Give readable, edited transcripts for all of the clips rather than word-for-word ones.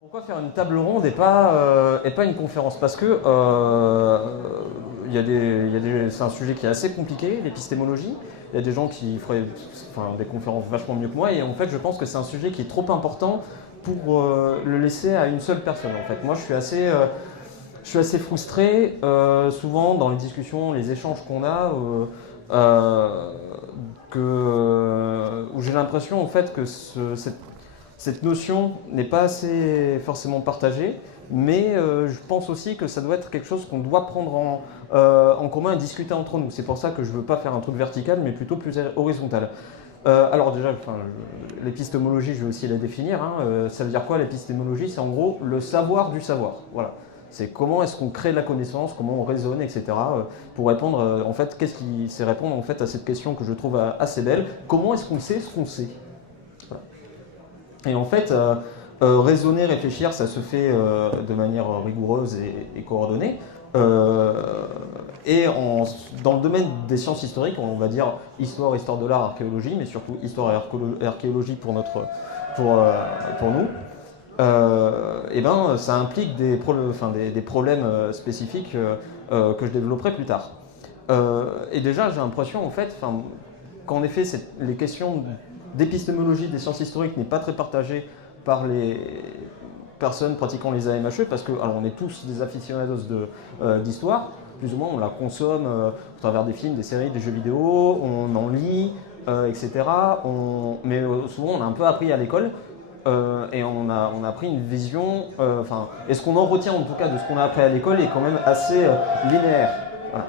Pourquoi faire une table ronde et pas une conférence? Parce que c'est un sujet qui est assez compliqué, l'épistémologie. Il y a des gens qui feraient des conférences vachement mieux que moi, et en fait, je pense que c'est un sujet qui est trop important pour le laisser à une seule personne. En fait, moi, je suis assez frustré, souvent dans les discussions, les échanges qu'on a, euh, où j'ai l'impression en fait que cette notion n'est pas assez forcément partagée, mais je pense aussi que ça doit être quelque chose qu'on doit prendre en commun et discuter entre nous. C'est pour ça que je ne veux pas faire un truc vertical, mais plutôt plus horizontal. Alors déjà, l'épistémologie, je vais aussi la définir. Hein. Ça veut dire quoi l'épistémologie? C'est en gros le savoir du savoir. Voilà. C'est comment est-ce qu'on crée de la connaissance, comment on raisonne, etc. Pour répondre, en fait, c'est répondre en fait à cette question que je trouve assez belle. Comment est-ce qu'on sait ce qu'on sait? Voilà. Et en fait, raisonner, réfléchir, ça se fait de manière rigoureuse et coordonnée. Dans le domaine des sciences historiques, on va dire histoire de l'art, archéologie, mais surtout histoire et archéologie pour nous. Et ben, ça implique des problèmes spécifiques que je développerai plus tard. Et déjà, j'ai l'impression, en fait, qu'en effet, les questions d'épistémologie des sciences historiques n'est pas très partagée par les personnes pratiquant les AMHE, parce que alors on est tous des aficionados d'histoire, plus ou moins on la consomme à travers des films, des séries, des jeux vidéo, on en lit, etc. Mais souvent on a un peu appris à l'école, et on a pris une vision, et ce qu'on en retient en tout cas de ce qu'on a appris à l'école est quand même assez linéaire. Voilà.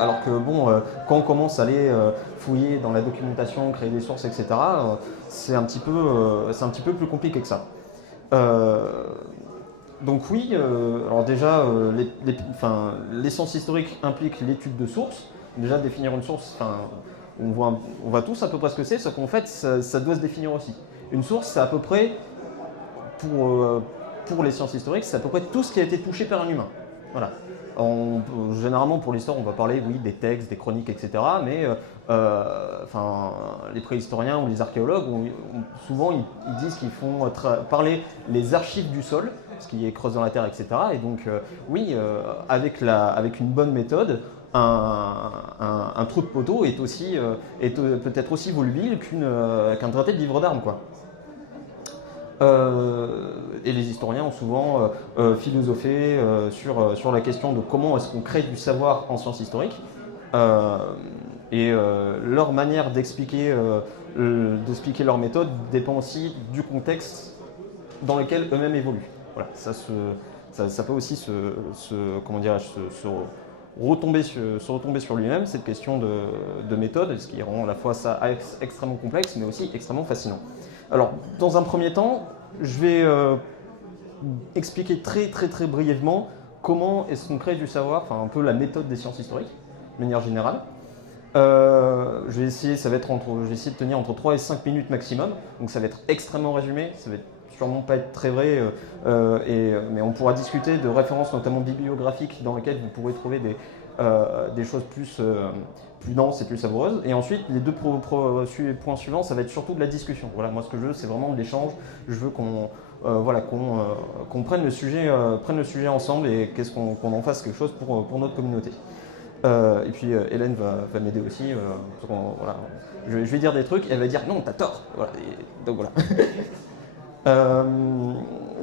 Alors que bon, quand on commence à aller fouiller dans la documentation, créer des sources, etc., c'est un petit peu plus compliqué que ça. Donc oui, alors déjà, les sciences historiques impliquent l'étude de sources. Déjà, définir une source, on voit tous à peu près ce que c'est, sauf qu'en fait, ça doit se définir aussi. Une source, c'est à peu près, pour les sciences historiques, c'est à peu près tout ce qui a été touché par un humain. Voilà. Généralement, pour l'histoire, on va parler, oui, des textes, des chroniques, etc. Mais les préhistoriens ou les archéologues, souvent, ils disent qu'ils font parler les archives du sol, ce qui est creusé dans la terre, etc. Et donc, oui, avec une bonne méthode, un trou de poteau est peut-être aussi volubile qu'un traité de livre d'armes, quoi. Et les historiens ont souvent philosophé sur la question de comment est-ce qu'on crée du savoir en sciences historiques. Leur manière d'expliquer leur méthode dépend aussi du contexte dans lequel eux-mêmes évoluent. Voilà, ça peut aussi se retomber sur lui-même, cette question de méthode, ce qui rend à la fois ça extrêmement complexe, mais aussi extrêmement fascinant. Alors, dans un premier temps, je vais expliquer très très très brièvement comment est-ce qu'on crée du savoir, un peu la méthode des sciences historiques, de manière générale. Je vais essayer de tenir entre 3 et 5 minutes maximum, donc ça va être extrêmement résumé, ça va sûrement pas être très vrai, mais on pourra discuter de références notamment bibliographiques dans lesquelles vous pourrez trouver des choses plus denses et plus savoureuses. Et ensuite, les deux points suivants, ça va être surtout de la discussion. Voilà, moi ce que je veux, c'est vraiment de l'échange. Je veux qu'on prenne le sujet ensemble et qu'on en fasse quelque chose pour notre communauté. Et puis Hélène va m'aider aussi. Voilà. Je vais dire des trucs et elle va dire non, t'as tort. Voilà. Donc voilà.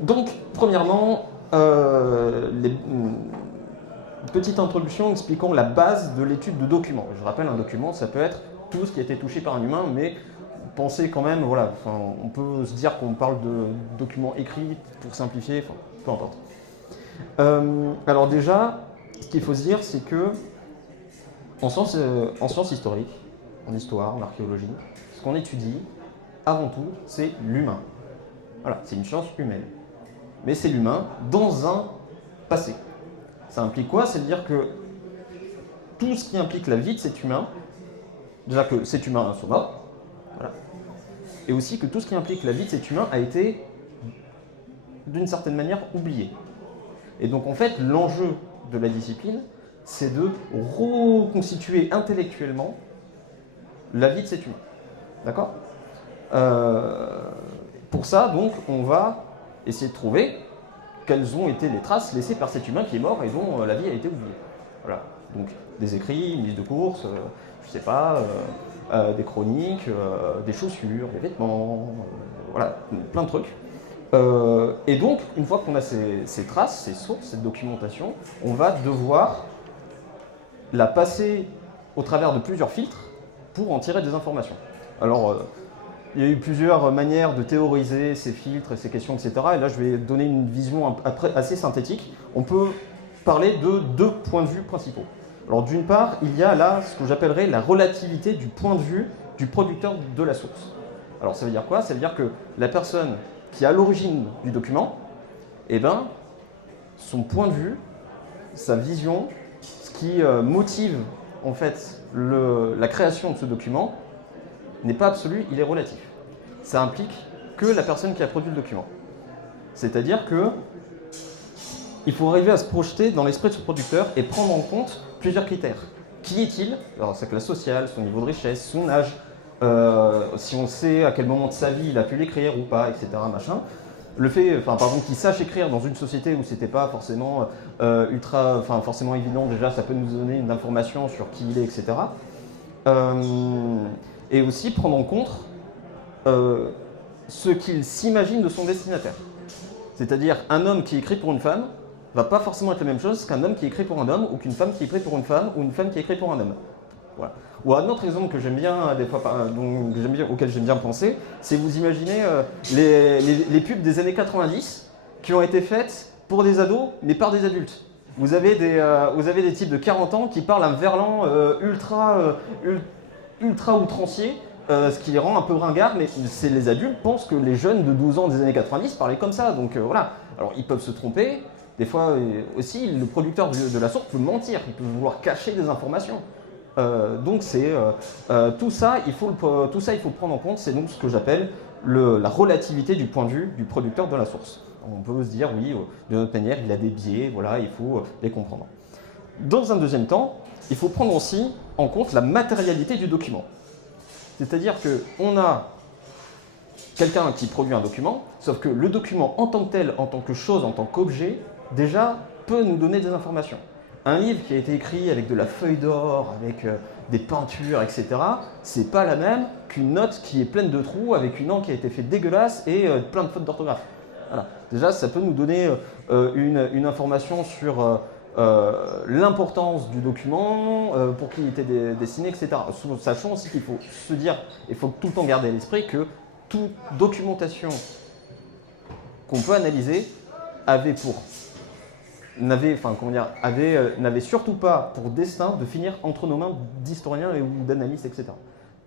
Donc, premièrement, petite introduction expliquant la base de l'étude de documents. Je rappelle, un document, ça peut être tout ce qui a été touché par un humain, mais pensez quand même, voilà, on peut se dire qu'on parle de documents écrits pour simplifier, peu importe. Alors déjà, ce qu'il faut se dire, c'est que en sciences historiques, en histoire, en archéologie, ce qu'on étudie, avant tout, c'est l'humain. Voilà, c'est une science humaine. Mais c'est l'humain dans un passé. Ça implique quoi? C'est-à-dire que tout ce qui implique la vie de cet humain, déjà que cet humain soit mort, voilà, et aussi que tout ce qui implique la vie de cet humain a été, d'une certaine manière, oublié. Et donc en fait, l'enjeu de la discipline, c'est de reconstituer intellectuellement la vie de cet humain. D'accord? Pour ça, donc, on va essayer de trouver quelles ont été les traces laissées par cet humain qui est mort et dont la vie a été oubliée. Voilà. Donc des écrits, une liste de courses, je sais pas, des chroniques, des chaussures, des vêtements, voilà, plein de trucs. Et donc, une fois qu'on a ces traces, ces sources, cette documentation, on va devoir la passer au travers de plusieurs filtres pour en tirer des informations. Alors, il y a eu plusieurs manières de théoriser ces filtres et ces questions, etc. Et là, je vais donner une vision assez synthétique. On peut parler de deux points de vue principaux. Alors, d'une part, il y a là ce que j'appellerais la relativité du point de vue du producteur de la source. Alors, ça veut dire quoi? Ça veut dire que la personne qui est à l'origine du document, eh ben, son point de vue, sa vision, ce qui motive en fait la création de ce document n'est pas absolu, il est relatif. Ça implique que la personne qui a produit le document. C'est-à-dire que il faut arriver à se projeter dans l'esprit de ce producteur et prendre en compte plusieurs critères. Qui est-il? Alors sa classe sociale, son niveau de richesse, son âge, si on sait à quel moment de sa vie il a pu l'écrire ou pas, etc. Machin. Le fait, par exemple, qu'il sache écrire dans une société où c'était pas forcément forcément évident, déjà, ça peut nous donner une information sur qui il est, etc. Et aussi prendre en compte ce qu'il s'imagine de son destinataire. C'est-à-dire, un homme qui écrit pour une femme va pas forcément être la même chose qu'un homme qui écrit pour un homme, ou qu'une femme qui écrit pour une femme, ou une femme qui écrit pour un homme. Voilà. Ou un autre exemple que j'aime bien, des fois, auquel j'aime bien penser, c'est vous imaginez les pubs des années 90 qui ont été faites pour des ados, mais par des adultes. Vous avez des types de 40 ans qui parlent un verlan ultra outrancier, ce qui les rend un peu ringards, mais les adultes pensent que les jeunes de 12 ans des années 90 parlaient comme ça, donc voilà. Alors ils peuvent se tromper, des fois aussi le producteur de la source peut mentir, il peut vouloir cacher des informations. Donc tout ça, il faut le prendre en compte, c'est donc ce que j'appelle la relativité du point de vue du producteur de la source. On peut se dire, oui, de notre manière, il a des biais, voilà, il faut les comprendre. Dans un deuxième temps, il faut prendre aussi en compte la matérialité du document. C'est-à-dire qu'on a quelqu'un qui produit un document, sauf que le document en tant que tel, en tant que chose, en tant qu'objet, déjà peut nous donner des informations. Un livre qui a été écrit avec de la feuille d'or, avec des peintures, etc., c'est pas la même qu'une note qui est pleine de trous, avec une encre qui a été faite dégueulasse et plein de fautes d'orthographe. Voilà. Déjà, ça peut nous donner une information sur l'importance du document, pour qui il était destiné, etc. Sachant aussi qu'il faut se dire, il faut tout le temps garder à l'esprit que toute documentation qu'on peut analyser n'avait surtout pas pour destin de finir entre nos mains d'historiens ou d'analystes, etc.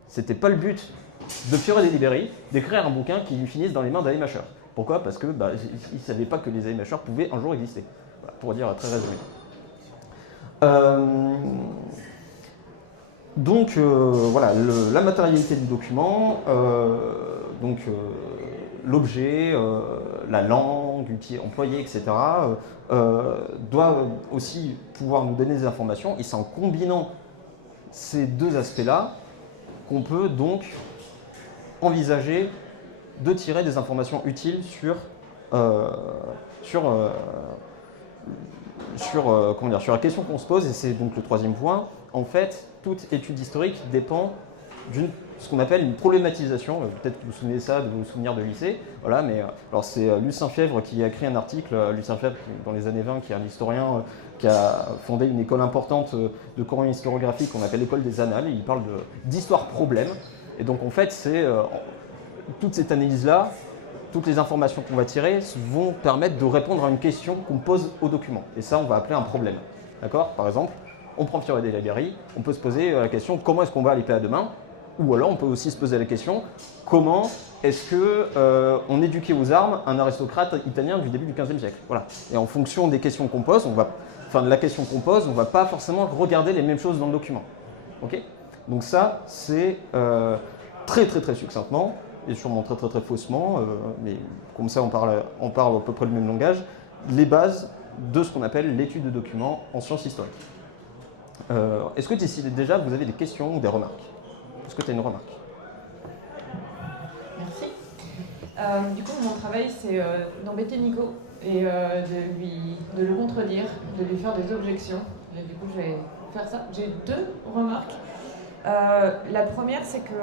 C'était pas le but de Fiore de Liberi d'écrire un bouquin qui lui finisse dans les mains d'AIM-Hacheur. Pourquoi? Parce que il ne savait pas que les AIM-Hacheurs pouvaient un jour exister. Voilà, pour dire très résumé. Donc voilà, la matérialité du document, l'objet, la langue employée, etc., doit aussi pouvoir nous donner des informations. Et c'est en combinant ces deux aspects-là qu'on peut donc envisager de tirer des informations utiles sur la question qu'on se pose, et c'est donc le troisième point. En fait, toute étude historique dépend ce qu'on appelle une problématisation. Peut-être que vous vous souvenez de ça, de vos souvenirs de lycée. Voilà, mais alors c'est Lucien Febvre qui a écrit un article. Lucien Febvre, dans les années 20, qui est un historien qui a fondé une école importante de Coran historiographique qu'on appelle l'école des Annales. Et il parle d'histoire problème. Et donc en fait, c'est toute cette analyse-là, toutes les informations qu'on va tirer vont permettre de répondre à une question qu'on pose au document. Et ça, on va appeler un problème. D'accord? Par exemple, on prend Fiore de Liberi, on peut se poser la question comment est-ce qu'on va à l'épée à deux mains? Ou alors on peut aussi se poser la question comment est-ce qu'on éduquait aux armes un aristocrate italien du début du XVe siècle? Voilà. Et en fonction des questions qu'on pose, de la question qu'on pose, on ne va pas forcément regarder les mêmes choses dans le document. Ok? Donc ça, c'est très très très succinctement, et sûrement très très très faussement, mais comme ça on parle à peu près le même langage, les bases de ce qu'on appelle l'étude de documents en sciences historiques. Est-ce que déjà vous avez des questions ou des remarques? Est-ce que tu as une remarque? Merci. Du coup, mon travail, c'est d'embêter Nico et de le contredire, de lui faire des objections. Et du coup, je vais faire ça. J'ai 2 remarques. La première, c'est que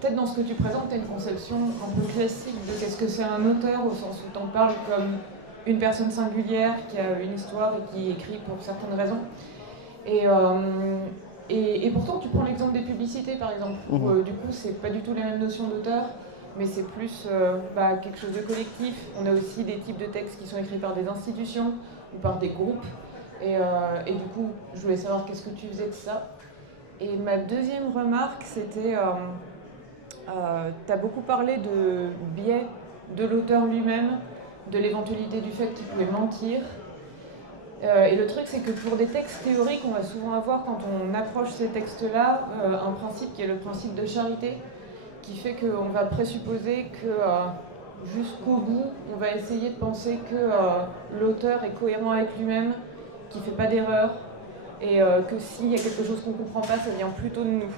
peut-être dans ce que tu présentes, tu as une conception un peu classique de qu'est-ce que c'est un auteur, au sens où tu en parles comme une personne singulière qui a une histoire et qui écrit pour certaines raisons. Et pourtant, tu prends l'exemple des publicités, par exemple, où du coup, c'est pas du tout les mêmes notions d'auteur, mais c'est plus quelque chose de collectif. On a aussi des types de textes qui sont écrits par des institutions ou par des groupes. Et du coup, je voulais savoir qu'est-ce que tu faisais de ça. Et ma deuxième remarque, c'était, tu as beaucoup parlé de biais de l'auteur lui-même, de l'éventualité du fait qu'il pouvait mentir. Et le truc, c'est que pour des textes théoriques, on va souvent avoir, quand on approche ces textes-là, un principe qui est le principe de charité, qui fait qu'on va présupposer que jusqu'au bout, on va essayer de penser que l'auteur est cohérent avec lui-même, qu'il ne fait pas d'erreur, et que s'il y a quelque chose qu'on ne comprend pas, ça vient plutôt de nous.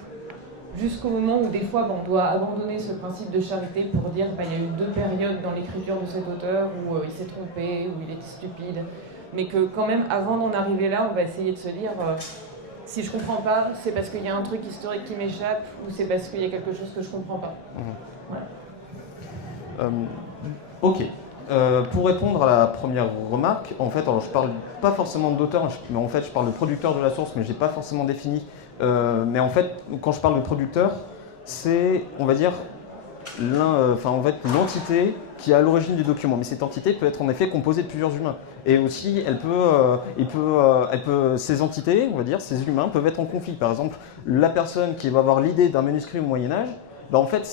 Jusqu'au moment où des fois, on doit abandonner ce principe de charité pour dire il y a eu 2 périodes dans l'écriture de cet auteur où il s'est trompé, où il était stupide. Mais que quand même, avant d'en arriver là, on va essayer de se dire si je comprends pas, c'est parce qu'il y a un truc historique qui m'échappe ou c'est parce qu'il y a quelque chose que je comprends pas. Voilà. Ok. Pour répondre à la première remarque, en fait, alors je parle pas forcément d'auteur, mais en fait, je parle de producteur de la source, mais j'ai pas forcément défini. Mais en fait, quand je parle de producteur, c'est, on va dire, l'entité qui est à l'origine du document. Mais cette entité peut être en effet composée de plusieurs humains. Et aussi, ces entités, on va dire, ces humains peuvent être en conflit. Par exemple, la personne qui va avoir l'idée d'un manuscrit au Moyen-Âge, en fait,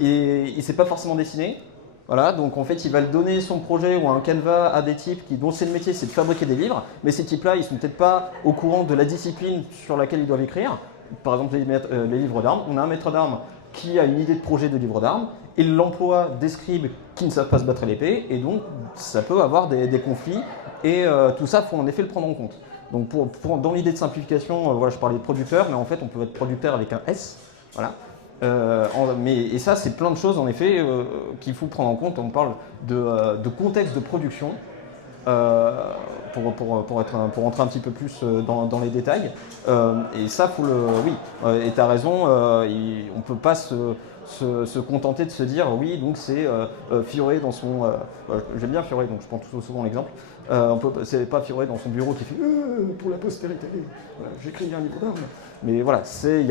il ne s'est pas forcément dessiné. Voilà, donc en fait, il va le donner son projet ou un canevas à des types dont c'est le métier, c'est de fabriquer des livres. Mais ces types-là, ils ne sont peut-être pas au courant de la discipline sur laquelle ils doivent écrire. Par exemple, les livres d'armes. On a un maître d'armes qui a une idée de projet de livre d'armes. Il l'emploie des scribes qui ne savent pas se battre à l'épée. Et donc, ça peut avoir des conflits. Et tout ça, il faut en effet le prendre en compte. Donc, dans l'idée de simplification, voilà, je parlais de producteur, mais en fait, on peut être producteur avec un S. Voilà. Et ça, c'est plein de choses, en effet, qu'il faut prendre en compte. On parle de contexte de production, pour rentrer un petit peu plus dans les détails. Et ça, oui, et tu as raison, on ne peut pas se contenter de se dire, oui, donc c'est Fioré dans son... J'aime bien Fioré, donc je prends tout souvent l'exemple. C'est pas Fioré dans son bureau qui fait pour la postérité, voilà, j'écris un livre d'armes. Mais voilà, ces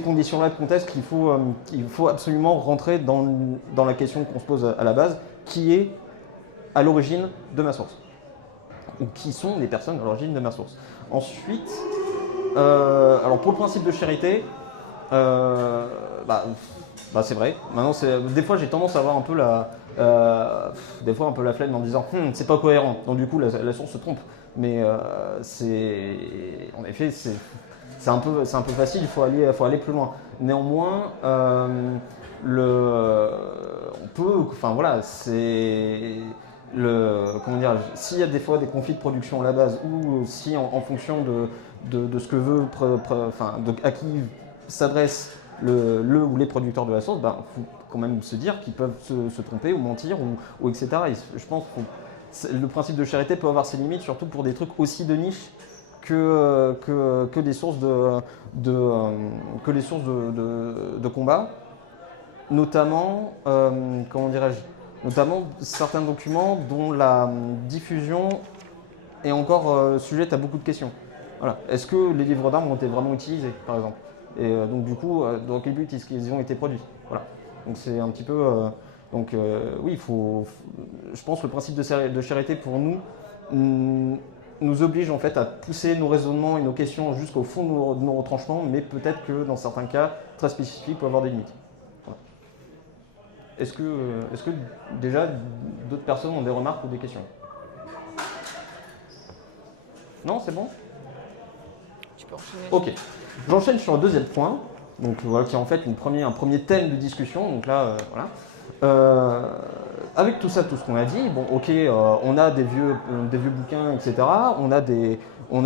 conditions-là de contexte qu'il faut absolument rentrer dans la question qu'on se pose à la base, qui est à l'origine de ma source. Ou qui sont les personnes à l'origine de ma source. Ensuite, alors pour le principe de charité, c'est vrai. Maintenant, des fois, j'ai tendance à avoir un peu la flemme en me disant c'est pas cohérent. Donc du coup, la source se trompe. Mais en effet, c'est un peu facile. Il faut aller plus loin. Néanmoins, comment dire, s'il y a des fois des conflits de production à la base, ou si en fonction de ce que veut, à qui s'adresse le ou les producteurs de la source, il faut quand même se dire qu'ils peuvent se tromper ou mentir ou etc. Et je pense que le principe de charité peut avoir ses limites, surtout pour des trucs aussi de niche que des sources que les sources de combat, notamment comment dirais-je, notamment certains documents dont la diffusion est encore sujette à beaucoup de questions. Voilà. Est-ce que les livres d'armes ont été vraiment utilisés, par exemple? Et donc du coup, dans quel but est-ce qu'ils ont été produits? Voilà. Donc c'est un petit peu... oui, je pense que le principe de charité pour nous oblige en fait à pousser nos raisonnements et nos questions jusqu'au fond de nos retranchements, mais peut-être que dans certains cas très spécifiques, peut avoir des limites. Voilà. Est-ce que déjà d'autres personnes ont des remarques ou des questions? Non, c'est bon? Tu peux enchaîner. Ok. J'enchaîne sur le deuxième point, donc voilà, qui est en fait un premier thème de discussion. Donc là, voilà. Avec tout ça, tout ce qu'on a dit, bon, ok, on a des vieux bouquins, etc. On a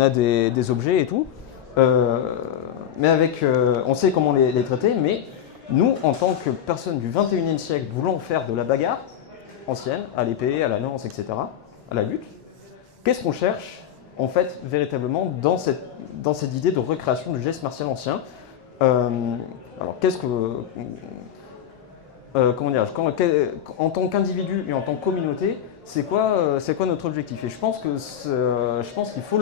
des objets et tout. Mais on sait comment les traiter, mais Nous, en tant que personnes du 21e siècle voulant faire de la bagarre ancienne, à l'épée, à la lance, etc., à la lutte, qu'est-ce qu'on cherche en fait véritablement dans cette idée de recréation du geste martial ancien? Alors qu'est-ce que... comment dire, en tant qu'individu et en tant que communauté, c'est quoi notre objectif? Et je pense qu'il faut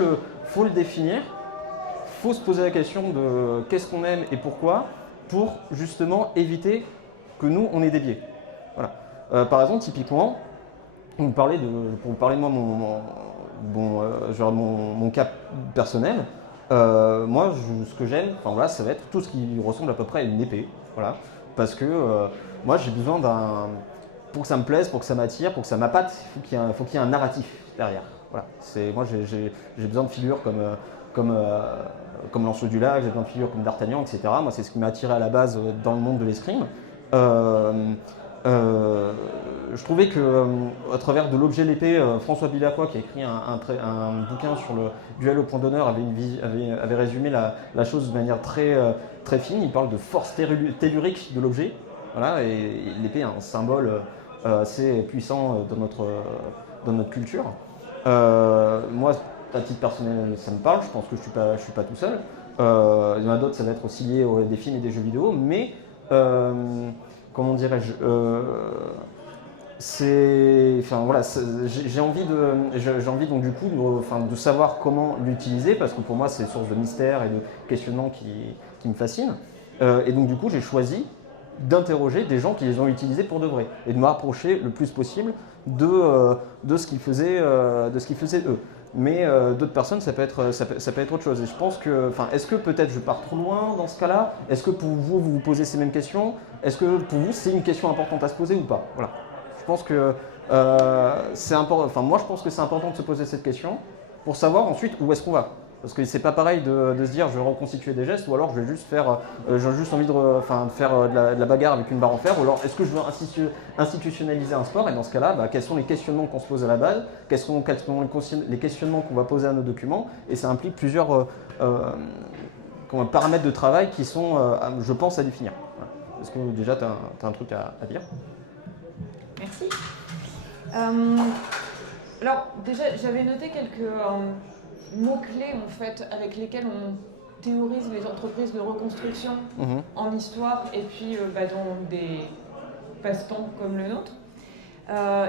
le définir, il faut se poser la question de qu'est-ce qu'on aime et pourquoi, pour justement éviter que nous, on ait des biais. Voilà. Par exemple, typiquement, pour vous parler de moi, mon cas personnel, moi, ce que j'aime, enfin, voilà, ça va être tout ce qui ressemble à peu près à une épée. Voilà. Parce que moi, j'ai besoin pour que ça me plaise, pour que ça m'attire, pour que ça m'appâte, il faut qu'il y ait un narratif derrière. Voilà. Moi, j'ai besoin de figures comme Lancelot du Lac, j'ai besoin de figures comme D'Artagnan, etc. Moi, c'est ce qui m'a attiré à la base dans le monde de l'escrime. Je trouvais que, à travers de l'objet l'épée, François Villacroix, qui a écrit un bouquin sur le duel au point d'honneur, avait résumé la chose de manière très fine. Il parle de force tellurique de l'objet. Voilà, et l'épée est un symbole assez puissant dans notre culture. Moi, à titre personnel, ça me parle. Je pense que je suis pas tout seul. Il y en a d'autres, ça va être aussi lié aux des films et des jeux vidéo, mais comment dirais-je, j'ai envie donc du coup de savoir comment l'utiliser, parce que pour moi c'est source de mystère et de questionnement qui me fascine. Et donc du coup j'ai choisi d'interroger des gens qui les ont utilisés pour de vrai et de me rapprocher le plus possible de ce qu'ils faisaient eux. Mais d'autres personnes, ça peut être autre chose. Et je pense que, est-ce que peut-être je pars trop loin dans ce cas-là? Est-ce que pour vous, vous posez ces mêmes questions? Est-ce que pour vous, c'est une question importante à se poser ou pas? Voilà. Je pense que c'est important. Enfin, moi, je pense que c'est important de se poser cette question pour savoir ensuite où est-ce qu'on va. Parce que c'est pas pareil de se dire je vais reconstituer des gestes ou alors je vais juste faire, j'ai juste envie de faire de la bagarre avec une barre en fer, ou alors est-ce que je veux institutionnaliser un sport, et dans ce cas-là, quels sont les questionnements qu'on se pose à la base, quels sont les questionnements qu'on va poser à nos documents, et ça implique plusieurs paramètres de travail qui sont, je pense, à définir. Voilà. Est-ce que déjà tu as un truc à dire? Merci. Alors déjà, j'avais noté quelques mots-clés en fait avec lesquels on théorise les entreprises de reconstruction en histoire et puis dans des passe-temps comme le nôtre.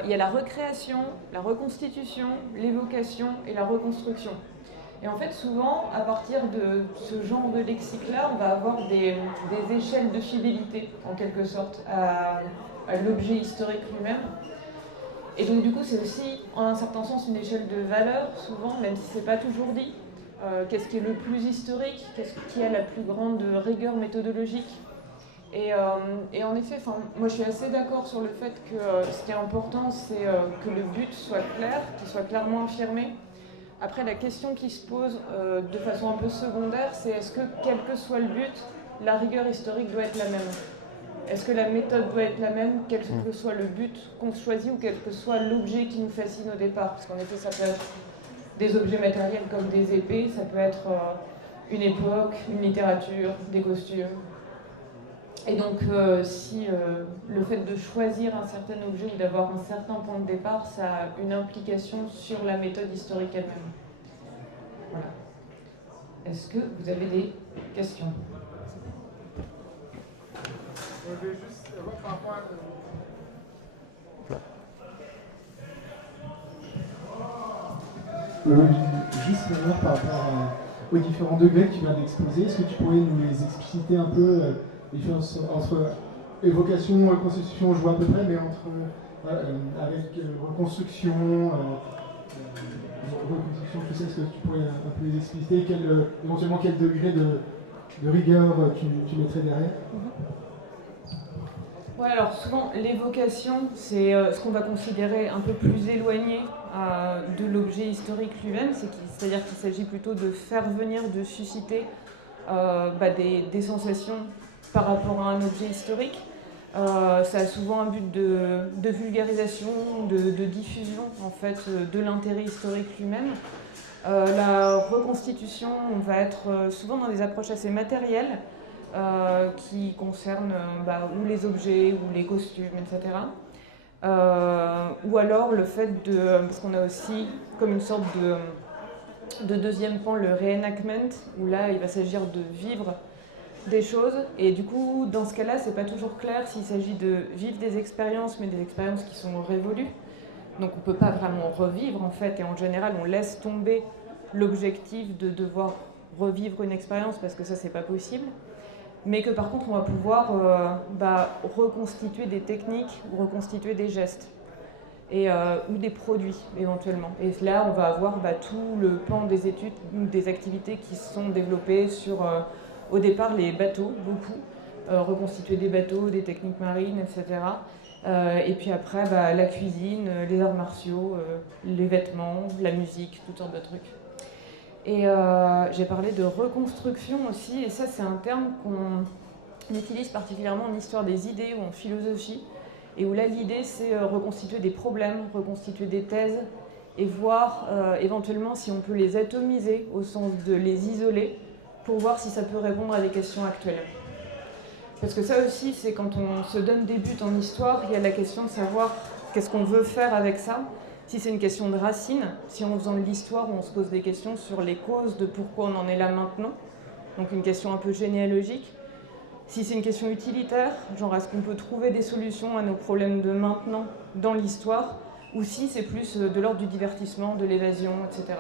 Il y a la recréation, la reconstitution, l'évocation et la reconstruction. Et en fait, souvent, à partir de ce genre de lexique-là, on va avoir des échelles de fidélité, en quelque sorte, à l'objet historique lui-même. Et donc du coup, c'est aussi, en un certain sens, une échelle de valeur, souvent, même si c'est pas toujours dit. Qu'est-ce qui est le plus historique? Qu'est-ce qui a la plus grande rigueur méthodologique? Et en effet, moi je suis assez d'accord sur le fait que ce qui est important, c'est que le but soit clair, qu'il soit clairement affirmé. Après, la question qui se pose de façon un peu secondaire, c'est est-ce que, quel que soit le but, la rigueur historique doit être la même? Est-ce que la méthode doit être la même, quel que soit le but qu'on choisit ou quel que soit l'objet qui nous fascine au départ? Parce qu'en effet, ça peut être des objets matériels comme des épées, ça peut être une époque, une littérature, des costumes. Et donc, si le fait de choisir un certain objet ou d'avoir un certain point de départ, ça a une implication sur la méthode historique elle-même. Voilà. Est-ce que vous avez des questions? Je vais juste avoir par rapport juste voir par rapport aux différents degrés que tu viens d'exposer. Est-ce que tu pourrais nous les expliciter un peu, les différences entre évocation, reconstitution, je vois à peu près, mais avec reconstruction, tout ça, est-ce que tu pourrais un peu les expliciter? Éventuellement, quel degré de rigueur tu mettrais derrière? Ouais, alors souvent l'évocation, c'est ce qu'on va considérer un peu plus éloigné de l'objet historique lui-même, c'est-à-dire qu'il s'agit plutôt de faire venir, de susciter des sensations par rapport à un objet historique. Ça a souvent un but de vulgarisation, de diffusion en fait, de l'intérêt historique lui-même. La reconstitution, on va être souvent dans des approches assez matérielles. qui concernent ou les objets, ou les costumes, etc. Ou alors le fait de... Parce qu'on a aussi comme une sorte de deuxième pan, le reenactment, où là, il va s'agir de vivre des choses. Et du coup, dans ce cas-là, c'est pas toujours clair s'il s'agit de vivre des expériences, mais des expériences qui sont révolues. Donc on peut pas vraiment revivre, en fait. Et en général, on laisse tomber l'objectif de devoir revivre une expérience, parce que ça, c'est pas possible. Mais que par contre, on va pouvoir reconstituer des techniques ou reconstituer des gestes. Ou des produits éventuellement. Et là, on va avoir tout le pan des études, des activités qui sont développées sur, au départ, les bateaux, beaucoup, reconstituer des bateaux, des techniques marines, etc. Et puis après, la cuisine, les arts martiaux, les vêtements, la musique, toutes sortes de trucs. Et j'ai parlé de reconstruction aussi, et ça, c'est un terme qu'on utilise particulièrement en histoire des idées ou en philosophie. Et où là, l'idée, c'est reconstituer des problèmes, reconstituer des thèses, et voir éventuellement si on peut les atomiser, au sens de les isoler, pour voir si ça peut répondre à des questions actuelles. Parce que ça aussi, c'est quand on se donne des buts en histoire, il y a la question de savoir qu'est-ce qu'on veut faire avec ça. Si c'est une question de racines, si en faisant de l'histoire, on se pose des questions sur les causes de pourquoi on en est là maintenant, donc une question un peu généalogique. Si c'est une question utilitaire, genre est-ce qu'on peut trouver des solutions à nos problèmes de maintenant dans l'histoire, ou si c'est plus de l'ordre du divertissement, de l'évasion, etc.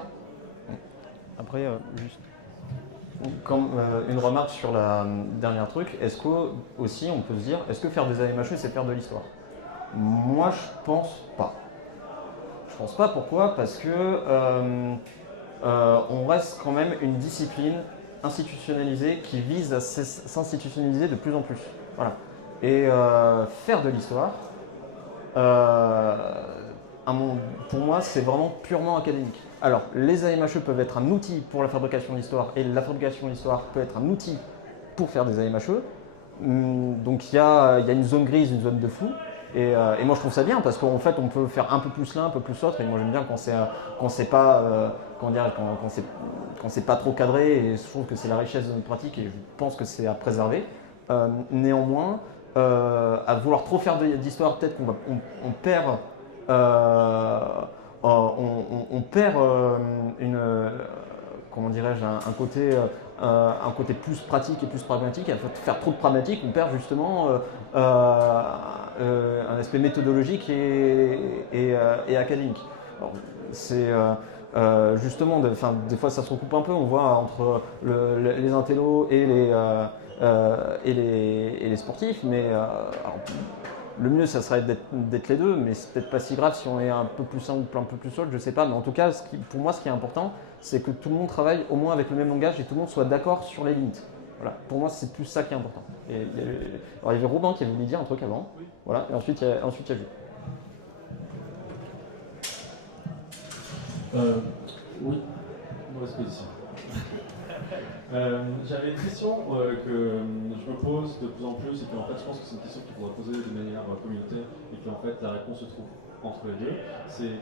Après, juste comme une remarque sur la dernière truc, est-ce qu'aussi on peut se dire, est-ce que faire des AMHE c'est faire de l'histoire? Moi je pense pas. Je pense pas, pourquoi? Parce que on reste quand même une discipline institutionnalisée qui vise à s'institutionnaliser de plus en plus. Voilà. Et faire de l'histoire, pour moi, c'est vraiment purement académique. Alors, les AMHE peuvent être un outil pour la fabrication d'histoire, et la fabrication d'histoire peut être un outil pour faire des AMHE. Donc, il y a une zone grise, une zone de flou. Et moi, je trouve ça bien parce qu'en fait, on peut faire un peu plus l'un, un peu plus l'autre. Et moi, j'aime bien quand c'est pas, quand c'est pas trop cadré. Et je trouve que c'est la richesse de notre pratique et je pense que c'est à préserver. Néanmoins, à vouloir trop faire d'histoire, peut-être qu'on perd, comment dirais-je, un côté plus pratique et plus pragmatique. À faire trop de pragmatique, on perd justement un aspect méthodologique et académique. Alors, c'est justement, des fois ça se recoupe un peu, on voit entre les intellos et les sportifs, mais alors, le mieux ça serait d'être les deux, mais c'est peut-être pas si grave si on est un peu plus un ou un peu plus l'autre, je sais pas, mais en tout cas pour moi ce qui est important c'est que tout le monde travaille au moins avec le même langage et tout le monde soit d'accord sur les limites. Voilà. Pour moi c'est plus ça qui est important. Alors il y avait Robin qui avait voulu dire un truc avant, voilà, et ensuite il y a Jules. Oui, mauvaise position. J'avais une question que je me pose de plus en plus et qu'en fait je pense que c'est une question qu'il faudrait poser de manière communautaire et qu'en fait la réponse se trouve entre les deux. C'est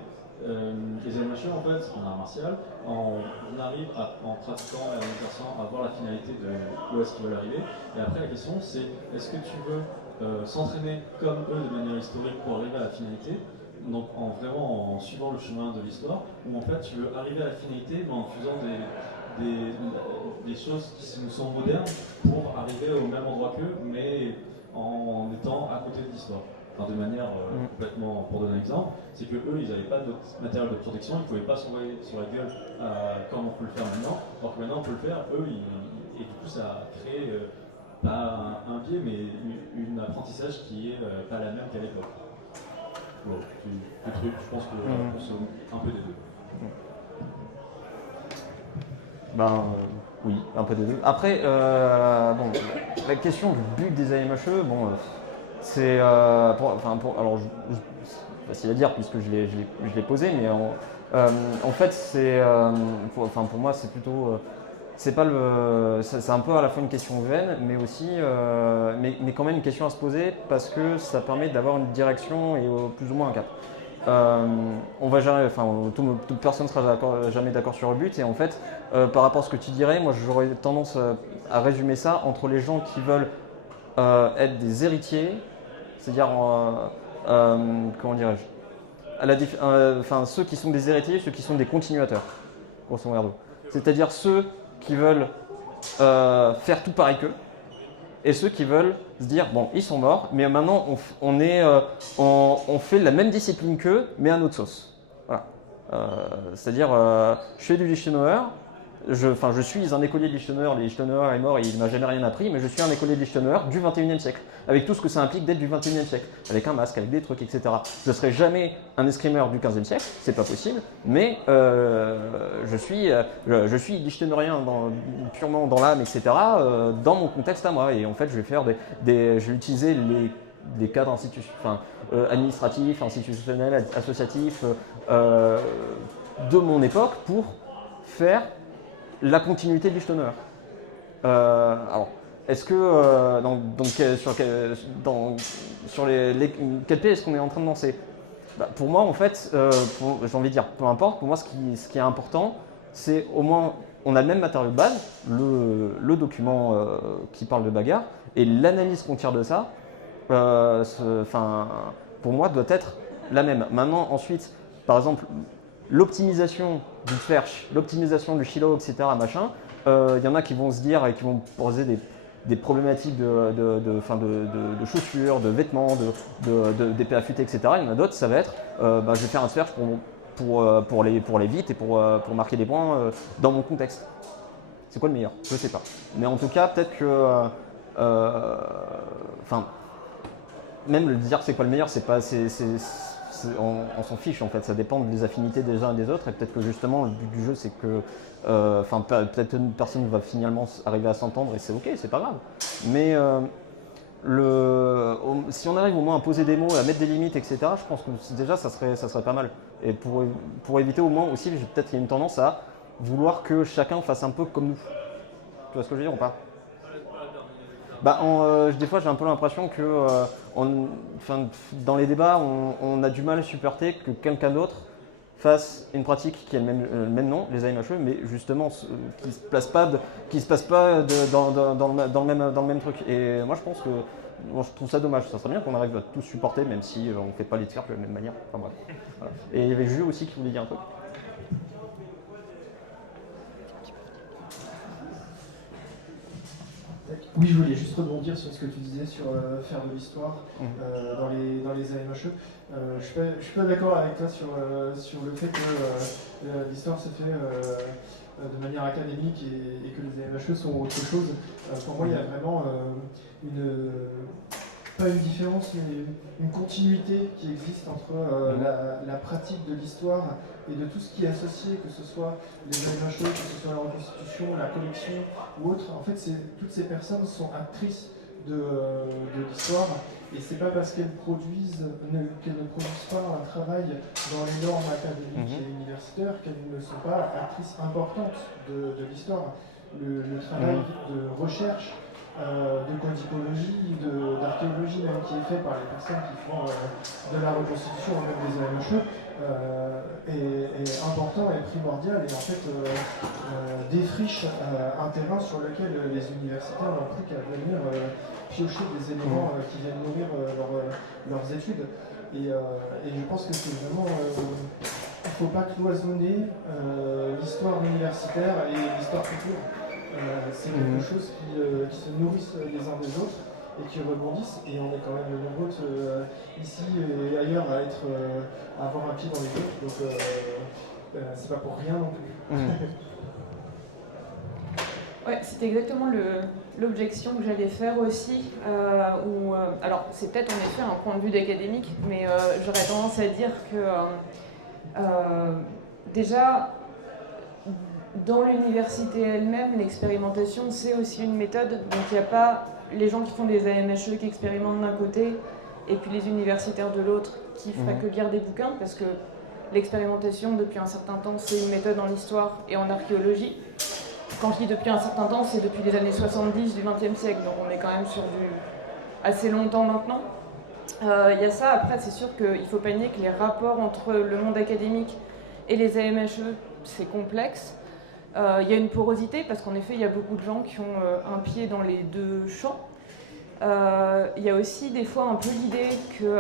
les AMHE en fait, c'est un art martial, on arrive en pratiquant et en exerçant à voir la finalité de où est-ce qu'ils veulent arriver. Et après la question c'est est-ce que tu veux s'entraîner comme eux de manière historique pour arriver à la finalité, donc vraiment en suivant le chemin de l'histoire, ou en fait tu veux arriver à la finalité mais en faisant des choses qui nous sont modernes pour arriver au même endroit qu'eux, mais en étant à côté de l'histoire. Enfin, de manière complètement, pour donner un exemple, c'est que eux, ils n'avaient pas de matériel de protection, ils ne pouvaient pas s'envoyer sur la gueule comme on peut le faire maintenant, alors que maintenant on peut le faire, eux, et du coup ça a créé pas un biais, mais un apprentissage qui est pas la même qu'à l'époque. Bon, c'est des trucs, je pense que la réponse est un peu des deux. Oui, un peu des deux. Après, la question du but des AMHE, c'est alors facile à dire puisque je l'ai posé, mais en fait c'est pour moi c'est plutôt c'est pas c'est un peu à la fois une question vaine, mais aussi mais quand même une question à se poser parce que ça permet d'avoir une direction et plus ou moins un cap. On va jamais, toute personne ne sera jamais d'accord sur le but et en fait par rapport à ce que tu dirais, moi j'aurais tendance à résumer ça entre les gens qui veulent être des héritiers, c'est-à-dire, comment dirais-je, enfin ceux qui sont des héritiers, ceux qui sont des continuateurs, grosso modo. C'est-à-dire ceux qui veulent faire tout pareil qu'eux, et ceux qui veulent se dire, bon, ils sont morts, mais maintenant on fait la même discipline qu'eux, mais à notre sauce. Voilà. C'est-à-dire, je fais du Lichtenauer, je suis un écolier de Lichtenauer, Lichtenauer est mort et il ne m'a jamais rien appris, mais je suis un écolier de Lichtenauer du 21e siècle, avec tout ce que ça implique d'être du 21e siècle, avec un masque, avec des trucs, etc. Je ne serai jamais un escrimeur du 15e siècle, c'est pas possible, mais je suis Lichtenauerien purement dans l'âme, etc., dans mon contexte à moi, et en fait je vais faire je vais utiliser les cadres administratifs, institutionnels, associatifs de mon époque pour faire la continuité de Lichtenauer. Alors, est-ce que sur quel pied est-ce qu'on est en train de lancer? Pour moi, en fait, j'ai envie de dire, peu importe. Pour moi, ce qui est important, c'est au moins, on a le même matériau de base, le document qui parle de bagarre, et l'analyse qu'on tire de ça, pour moi, doit être la même. Maintenant, ensuite, par exemple, l'optimisation du Tverch, l'optimisation du Shilo, etc., machin, y en a qui vont se dire et qui vont poser des problématiques de chaussures, de vêtements, d'épées affûtées, etc. Il y en a d'autres, ça va être, je vais faire un Tverch pour les vite et pour marquer des points dans mon contexte. C'est quoi le meilleur? Je ne sais pas. Mais en tout cas, peut-être que... même le dire c'est quoi le meilleur, c'est pas... on s'en fiche en fait, ça dépend des affinités des uns et des autres, et peut-être que justement le but du jeu c'est que peut-être une personne va finalement arriver à s'entendre et c'est ok, c'est pas grave. Mais si on arrive au moins à poser des mots, à mettre des limites, etc., je pense que déjà ça serait pas mal. Et pour éviter au moins aussi, peut-être qu'il y a une tendance à vouloir que chacun fasse un peu comme nous. Tu vois ce que je veux dire ou pas? Des fois j'ai un peu l'impression que dans les débats on a du mal à supporter que quelqu'un d'autre fasse une pratique qui a le même nom, les AMHE, mais justement qui ne se place pas dans le même truc. Et moi je pense que je trouve ça dommage, ça serait bien qu'on arrive à tous supporter même si on ne fait pas les tirs de la même manière. Enfin bref. Voilà. Et il y avait Jules aussi qui voulait dire un truc. Oui, je voulais juste rebondir sur ce que tu disais sur faire de l'histoire dans les AMHE. Je suis pas d'accord avec toi sur le fait que l'histoire se fait de manière académique et que les AMHE sont autre chose. Pour moi, il y a vraiment pas une différence, mais une continuité qui existe entre la pratique de l'histoire et de tout ce qui est associé, que ce soit les AMHE, que ce soit la reconstitution, la collection ou autre. En fait, toutes ces personnes sont actrices de l'histoire, et c'est pas parce qu'elles ne produisent pas un travail dans les normes académiques et universitaires qu'elles ne sont pas actrices importantes de l'histoire. Le travail de recherche, de codicologie, d'archéologie même qui est fait par les personnes qui font de la reconstitution, même des AMHE, est important et primordial, et en fait défriche un terrain sur lequel les universitaires n'ont plus qu'à venir piocher des éléments qui viennent nourrir leurs études. Et je pense que c'est vraiment... il ne faut pas cloisonner l'histoire universitaire et l'histoire future. C'est quelque chose qui se nourrissent les uns des autres et qui rebondissent, et on est quand même nombreux ici et ailleurs à avoir un pied dans les autres, donc c'est pas pour rien non plus. Ouais, c'était exactement l'objection que j'allais faire aussi. Alors, c'est peut-être en effet un point de vue d'académique, mais j'aurais tendance à dire que déjà, dans l'université elle-même, l'expérimentation, c'est aussi une méthode. Donc, il n'y a pas les gens qui font des AMHE qui expérimentent d'un côté et puis les universitaires de l'autre qui feraient que lire des bouquins, parce que l'expérimentation, depuis un certain temps, c'est une méthode en histoire et en archéologie. Quand je dis depuis un certain temps, c'est depuis les années 70 du XXe siècle, donc on est quand même sur du assez longtemps maintenant. Il y a ça. Après, c'est sûr qu'il ne faut pas nier que les rapports entre le monde académique et les AMHE, c'est complexe. Il y a une porosité parce qu'en effet, il y a beaucoup de gens qui ont un pied dans les deux champs. Il y a aussi des fois un peu l'idée que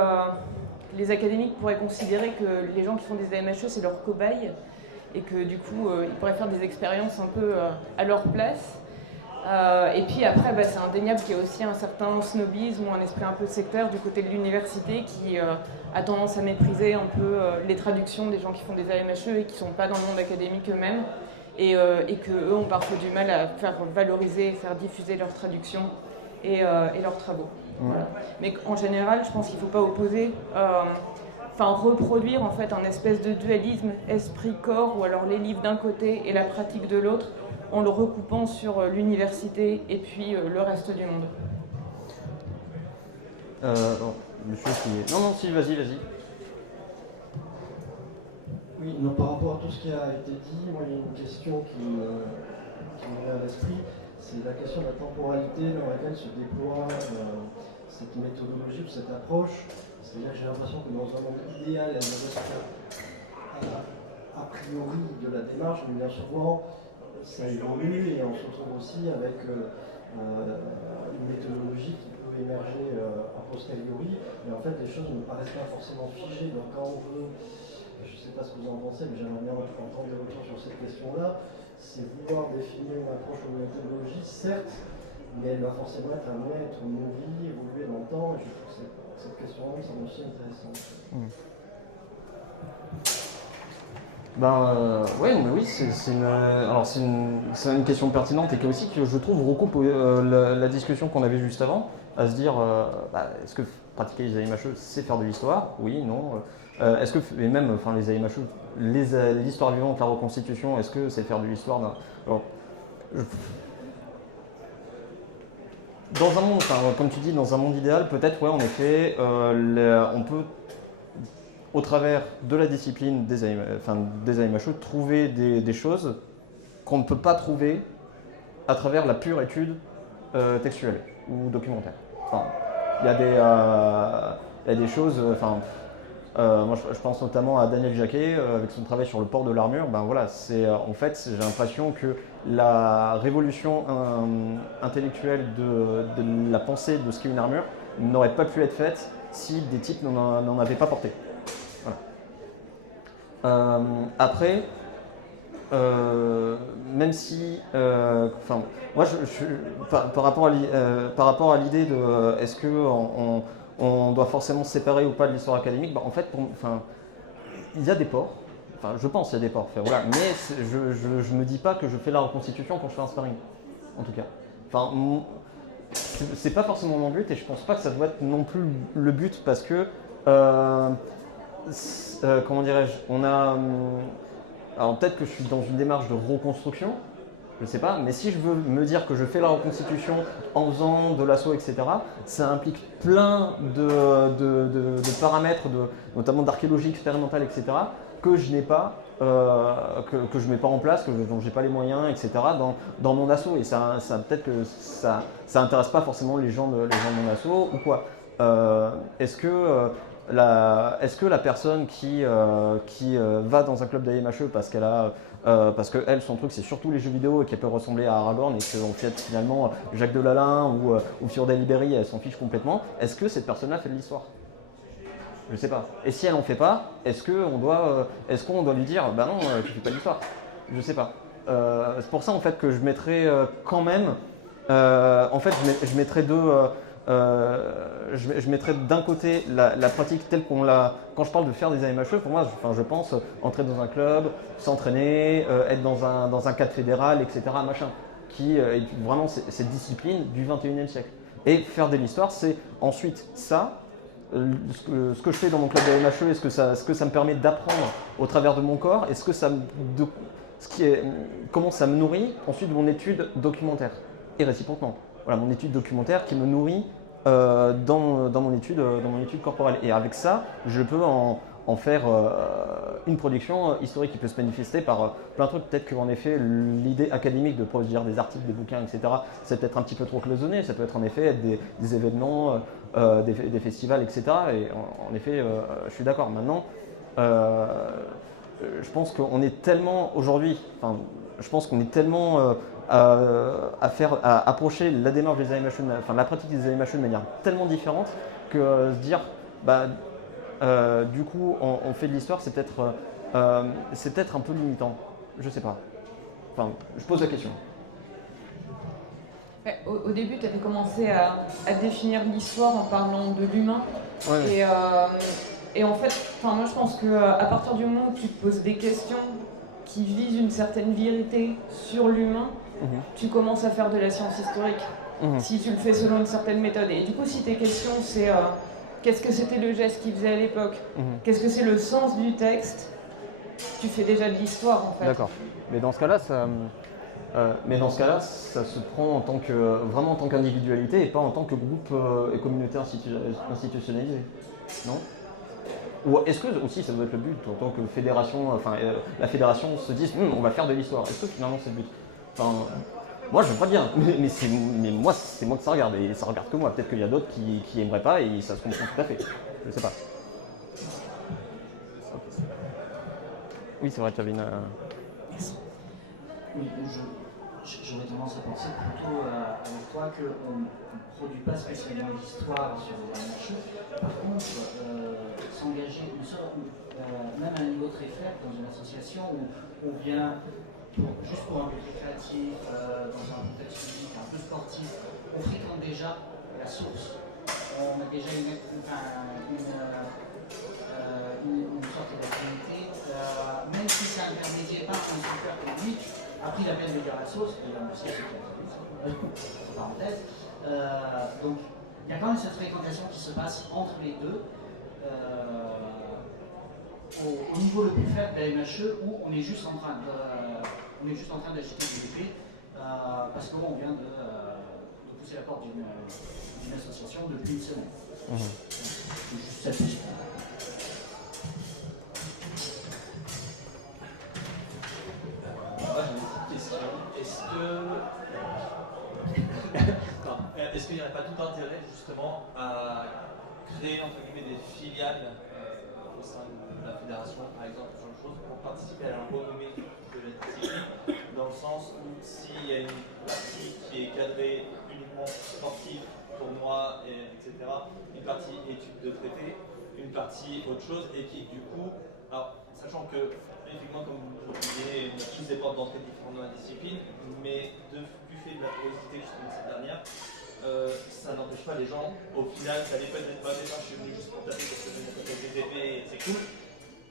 les académiques pourraient considérer que les gens qui font des AMHE, c'est leurs cobayes et que du coup, ils pourraient faire des expériences un peu à leur place. Et puis après, c'est indéniable qu'il y a aussi un certain snobisme ou un esprit un peu sectaire du côté de l'université qui a tendance à mépriser un peu les traductions des gens qui font des AMHE et qui ne sont pas dans le monde académique eux-mêmes et qu'eux ont parfois du mal à faire valoriser et faire diffuser leurs traductions et leurs travaux. Voilà. Mais en général, je pense qu'il ne faut pas opposer, reproduire en fait un espèce de dualisme esprit-corps ou alors les livres d'un côté et la pratique de l'autre, en le recoupant sur l'université et puis le reste du monde. Monsieur qui... Non, si, vas-y. Oui, non, par rapport à tout ce qui a été dit, moi il y a une question qui me vient à l'esprit, c'est la question de la temporalité dans laquelle se déploie cette méthodologie ou cette approche. C'est-à-dire que j'ai l'impression que dans un monde idéal, il y a une reste a priori de la démarche, mais bien souvent ça évolue et on se retrouve aussi avec une méthodologie qui peut émerger a posteriori, mais en fait les choses ne paraissent pas forcément figées. Donc quand on veut, je ne sais pas ce que vous en pensez, mais j'aimerais bien entendre des retours sur cette question-là, c'est vouloir définir une approche ou une méthodologie, certes, mais elle va forcément être amenée à être nourrie, évoluer dans le temps, et je trouve que cette question-là me semble aussi intéressante. Oui, c'est une question pertinente et qui aussi, que je trouve, recoupe la discussion qu'on avait juste avant, à se dire, est-ce que pratiquer les AMHE, c'est faire de l'histoire? Oui, non. Est-ce que, et même les AMHE, l'histoire vivante, la reconstitution, est-ce que c'est faire de l'histoire? Dans un monde, comme tu dis, dans un monde idéal, peut-être, en effet, on peut, au travers de la discipline des AMHE, trouver des choses qu'on ne peut pas trouver à travers la pure étude textuelle ou documentaire. Il y a des choses, moi je pense notamment à Daniel Jacquet avec son travail sur le port de l'armure. En fait, j'ai l'impression que la révolution intellectuelle de la pensée de ce qu'est une armure n'aurait pas pu être faite si des types n'en avaient pas porté. Après, même si, moi, par rapport à l'idée de est-ce qu'on doit forcément se séparer ou pas de l'histoire académique, en fait, il y a des ports. Je pense qu'il y a des ports, mais je me dis pas que je fais la reconstitution quand je fais un sparring, en tout cas. C'est pas forcément mon but et je pense pas que ça doit être non plus le but parce que comment dirais-je, alors peut-être que je suis dans une démarche de reconstruction, je sais pas, mais si je veux me dire que je fais la reconstitution en faisant de l'assaut, etc., ça implique plein de paramètres, notamment d'archéologie expérimentale, etc., que je n'ai pas, que je mets pas en place, dont j'ai pas les moyens, etc., dans mon assaut. Et ça peut-être que ça intéresse pas forcément les gens de mon assaut ou quoi. Est-ce que la personne qui va dans un club d'AMHE parce que elle, son truc c'est surtout les jeux vidéo et qu'elle peut ressembler à Aragorn et qu'en fait finalement Jacques Delalin ou Fiordel Liberi elle s'en fiche complètement, est-ce que cette personne-là fait de l'histoire? Je sais pas. Et si elle en fait pas, est-ce qu'on doit lui dire bah non, tu fais pas d'histoire? Je sais pas. C'est pour ça en fait que je mettrais quand même, je mettrais je mettrais d'un côté la pratique telle qu'on l'a. Quand je parle de faire des AMHE, pour moi, je pense entrer dans un club, s'entraîner, être dans un cadre fédéral, etc. Machin, qui est vraiment cette discipline du 21e siècle. Et faire de l'histoire, c'est ensuite ça. Ce que je fais dans mon club d'AMHE, est-ce que ça me permet d'apprendre au travers de mon corps? Comment ça me nourrit ensuite mon étude documentaire? Et réciproquement. Voilà, mon étude documentaire qui me nourrit dans mon étude corporelle. Et avec ça, je peux en faire une production historique qui peut se manifester par plein de trucs. Peut-être qu'en effet, l'idée académique de produire des articles, des bouquins, etc., c'est peut-être un petit peu trop cloisonné. Ça peut être en effet être des événements, des festivals, etc. Et en effet, je suis d'accord. Maintenant, je pense qu'on est tellement aujourd'hui, je pense qu'on est tellement à approcher la démarche des AI machines, enfin la pratique des AI machines de manière tellement différente que se dire, du coup, on fait de l'histoire, c'est peut-être un peu limitant. Je sais pas. Enfin, je pose la question. Ouais, au début, tu avais commencé à définir l'histoire en parlant de l'humain. Ouais. Et en fait, moi je pense qu'à partir du moment où tu te poses des questions qui visent une certaine vérité sur l'humain, tu commences à faire de la science historique. Si tu le fais selon une certaine méthode. Et du coup, si tes questions, c'est qu'est-ce que c'était le geste qu'il faisait à l'époque, qu'est-ce que c'est le sens du texte, tu fais déjà de l'histoire en fait. D'accord. Mais dans ce cas-là, ça se prend vraiment en tant qu'individualité et pas en tant que groupe et communauté institutionnalisée, non? Ou est-ce que aussi ça doit être le but en tant que fédération, la fédération se dise on va faire de l'histoire. Est-ce que finalement c'est le but? Enfin, moi je veux pas bien, mais moi c'est moi que ça regarde et ça regarde que moi. Peut-être qu'il y a d'autres qui aimeraient pas et ça se comprend tout à fait. Je sais pas. Oui, c'est vrai, tu avais une. Oui, j'aurais tendance à penser plutôt avec toi qu'on ne produit pas spécialement l'histoire sur les marchés. Par contre, s'engager même à un niveau très faible dans une association où on vient juste pour un but récréatif, dans un contexte public un peu sportif, on fréquente déjà la source. On a déjà une sorte d'activité, même si c'est intermédié par un super public. Après, il a bien de dire la sauce, et on sait ce qu'il y a parenthèse. Donc, il y a quand même cette fréquentation qui se passe entre les deux, au niveau le plus faible de la MHE, où on est juste en train d'acheter des bébés, parce qu'on vient de pousser la porte d'une association depuis une semaine. C'est juste cette Est-ce qu'il n'y aurait pas tout intérêt justement à créer entre guillemets des filiales au sein de la fédération, par exemple, ce genre de choses, pour participer à la renommée de la discipline, dans le sens où s'il y a une partie qui est cadrée uniquement sportive, tournoi, etc., une partie études de traité, une partie autre chose, et qui du coup, alors sachant que effectivement, comme vous le disiez, on a tous des portes d'entrée différentes dans la discipline, mais du fait de la porosité justement de cette dernière, ça n'empêche pas les gens, au final, ça les peut être pas des je suis venu juste pour taper parce que je m'appelle GTP et c'est cool.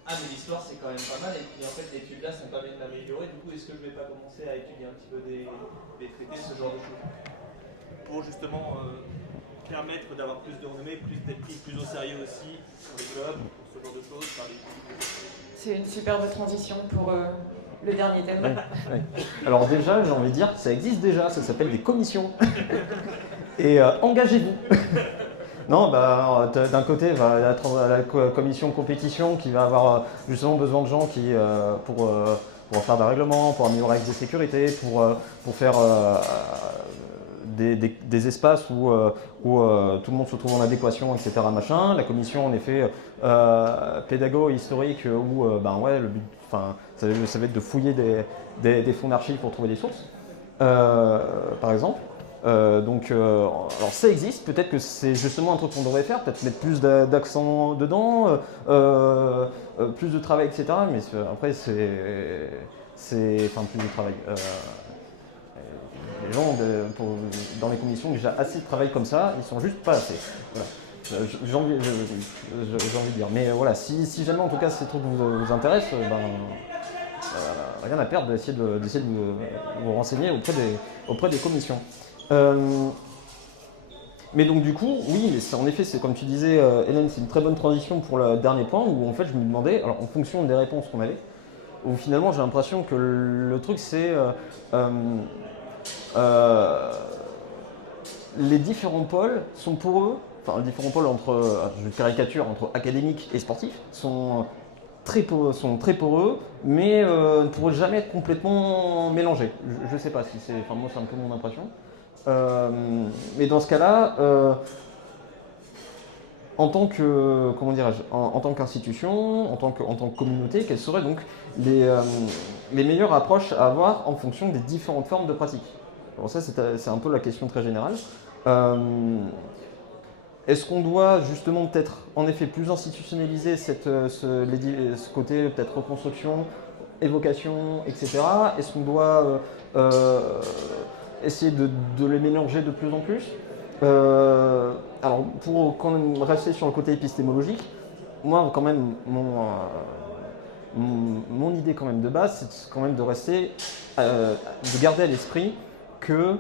Ah, mais l'histoire c'est quand même pas mal, et puis en fait, l'étude là, ça me permet de m'améliorer. Du coup, est-ce que je vais pas commencer à étudier un petit peu des traités, ce genre de choses, pour justement permettre d'avoir plus de renommée, d'être pris plus au sérieux aussi sur les clubs, pour ce genre de choses, par les C'est une superbe transition pour le dernier thème. Ouais. Alors déjà, j'ai envie de dire, ça existe déjà, ça s'appelle des commissions. Et engagez-vous. Non, d'un côté, la commission compétition qui va avoir justement besoin de gens pour faire des règlements, pour améliorer avec des sécurités, pour faire des espaces où tout le monde se trouve en adéquation, etc. Machin. La commission, en effet, pédago historique où le but, ça va être de fouiller des fonds d'archives pour trouver des sources, par exemple. Alors ça existe, peut-être que c'est justement un truc qu'on devrait faire, peut-être mettre plus d'accent dedans, plus de travail, etc. Mais après, plus de travail. Les gens dans les commissions ont déjà assez de travail comme ça, ils sont juste pas assez. Voilà. J'ai envie de dire. Mais voilà, si jamais en tout cas ces trucs vous intéressent, rien à perdre d'essayer de vous renseigner auprès des commissions. Mais donc du coup, oui, mais en effet, c'est comme tu disais, Hélène, c'est une très bonne transition pour le dernier point où en fait je me demandais, alors en fonction des réponses qu'on avait, où finalement j'ai l'impression que le truc c'est les différents pôles sont pour eux, les différents pôles je caricature, entre académiques et sportifs sont très poreux, mais ne pourraient jamais être complètement mélangés. Je ne sais pas si c'est, moi c'est un peu mon impression. Mais dans ce cas-là, en tant que, comment dirais-je, en tant qu'institution, en tant que communauté, quelles seraient donc les meilleures approches à avoir en fonction des différentes formes de pratique? Alors ça, c'est un peu la question très générale. Est-ce qu'on doit justement peut-être en effet plus institutionnaliser ce côté peut-être reconstruction, évocation, etc. Est-ce qu'on doit essayer de les mélanger de plus en plus? Alors pour quand même rester sur le côté épistémologique, moi quand même mon idée quand même de base, c'est quand même de rester, de garder à l'esprit que